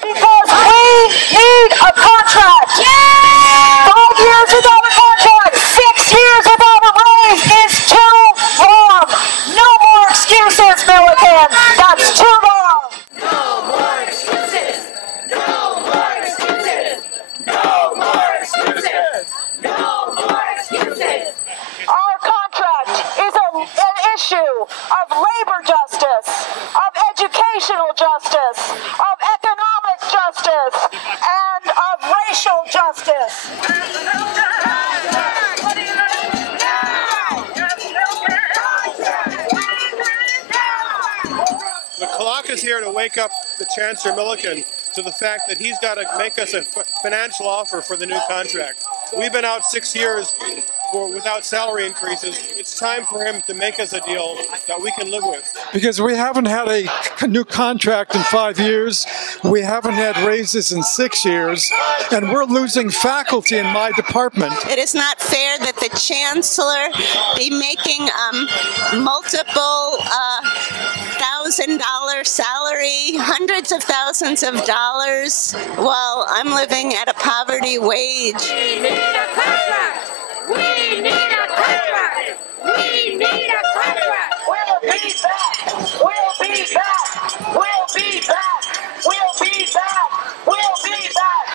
Because we need a contract. 5 years without a contract, 6 years without a raise is too long. No more excuses, Milliken. That's too long. No more excuses. No more excuses. No more excuses. No more excuses. Our contract is an issue of labor justice, of educational justice, of economic justice, and of racial justice. The clock is here to wake up the Chancellor Milliken to the fact that he's got to make us a financial offer for the new contract. We've been out 6 years without salary increases. It's time for him to make us a deal that we can live with. Because we haven't had a new contract in 5 years, we haven't had raises in 6 years, and we're losing faculty in my department. It is not fair that the Chancellor be making multiple $1,000 salary, hundreds of thousands of dollars, while I'm living at a poverty wage. We need a contract. We need a contract. We need a contract. We'll be back.